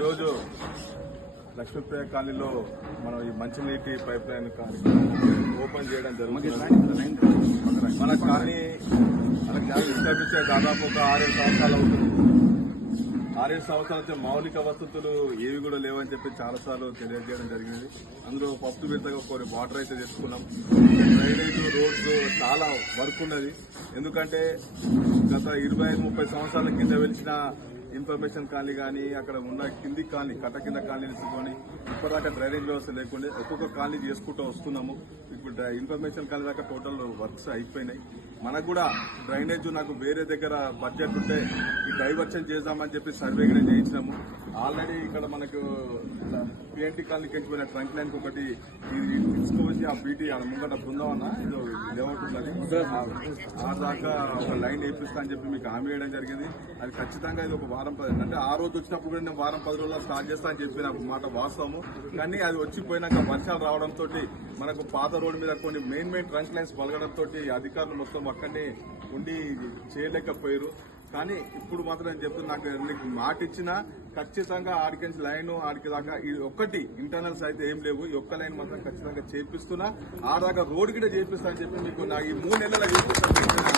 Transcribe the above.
ఈరోజు లక్ష్మీప్రియ కాలనీలో మనం ఈ మంచినీటి పైప్ లైన్ ఓపెన్ చేయడం జరుగుతుంది. మన కాలనీ ఎస్టాబ్లిష్ దాదాపు ఒక 6-7 సంవత్సరాలు అవుతుంది. 6-7 సంవత్సరాల మౌలిక వసతులు ఏవి కూడా లేవని చెప్పి చాలాసార్లు తెలియజేయడం జరిగింది. అందులో ఫస్ట్ విడతగా కొన్ని వాటర్ అయితే తెచ్చుకున్నాం. డ్రైనేజ్ రోడ్స్ చాలా వర్క్ ఉన్నది. ఎందుకంటే గత 25-30 సంవత్సరాల కింద వెలిసిన ఇన్ఫర్మేషన్ కాలనీ కానీ అక్కడ ఉన్న కింది కాలనీ కట్ట కింద కాలనీ తీసుకొని ఇప్పటిదాకా డ్రైనేజ్ వ్యవస్థ లేకుండా ఒక్కొక్క కాలనీ చేసుకుంటూ వస్తున్నాము. ఇప్పుడు ఇన్ఫర్మేషన్ కాలనీ దాకా టోటల్ వర్క్స్ అయిపోయినాయి. మనకు కూడా డ్రైనేజ్ నాకు వేరే దగ్గర బడ్జెట్ ఉంటే ఈ డైవర్షన్ చేద్దామని చెప్పి సర్వే కూడా చేయించినాము. ఆల్రెడీ ఇక్కడ మనకు పిఎన్టీ కాలనీకి వెళ్ళిపోయిన ట్రంక్ లైన్ ఒకటి తీసుకువచ్చి ఆ బీటీ ముంగట బృందావన ఏదో లేఅవుట్ ఉన్నది ఆ దాకా ఒక లైన్ వేపిస్తా అని చెప్పి మీకు హామీ వేయడం జరిగింది. అది ఖచ్చితంగా ఇది ఒక వారం 10 అంటే ఆ రోజు వచ్చినప్పుడు కూడా నేను వారం 10 రోజుల్లో స్టార్ట్ చేస్తా అని చెప్పి నాకు మాట వాస్తవము. కానీ అది వచ్చిపోయినాక వర్షాలు రావడంతో మనకు పాత రోడ్డు మీద కొన్ని మెయిన్ ట్రంక్ లైన్స్ పలగడంతో అధికారులు మొత్తం అక్కడనే ఉండి చేయలేకపోయారు. కానీ ఇప్పుడు మాత్రం నేను చెప్తున్నా, నాకు మాట ఇచ్చినా ఖచ్చితంగా ఆడికి లైన్ ఆడికి దాకా ఈ ఒక్కటి ఇంటర్నల్స్ అయితే ఏం లేవు. ఈ ఒక్క లైన్ మాత్రం ఖచ్చితంగా చేపిస్తున్నా. ఆ దాకా రోడ్ కూడా చేపిస్తా అని చెప్పి మీకు నాకు ఈ 3 నెలల చేపిస్తాను.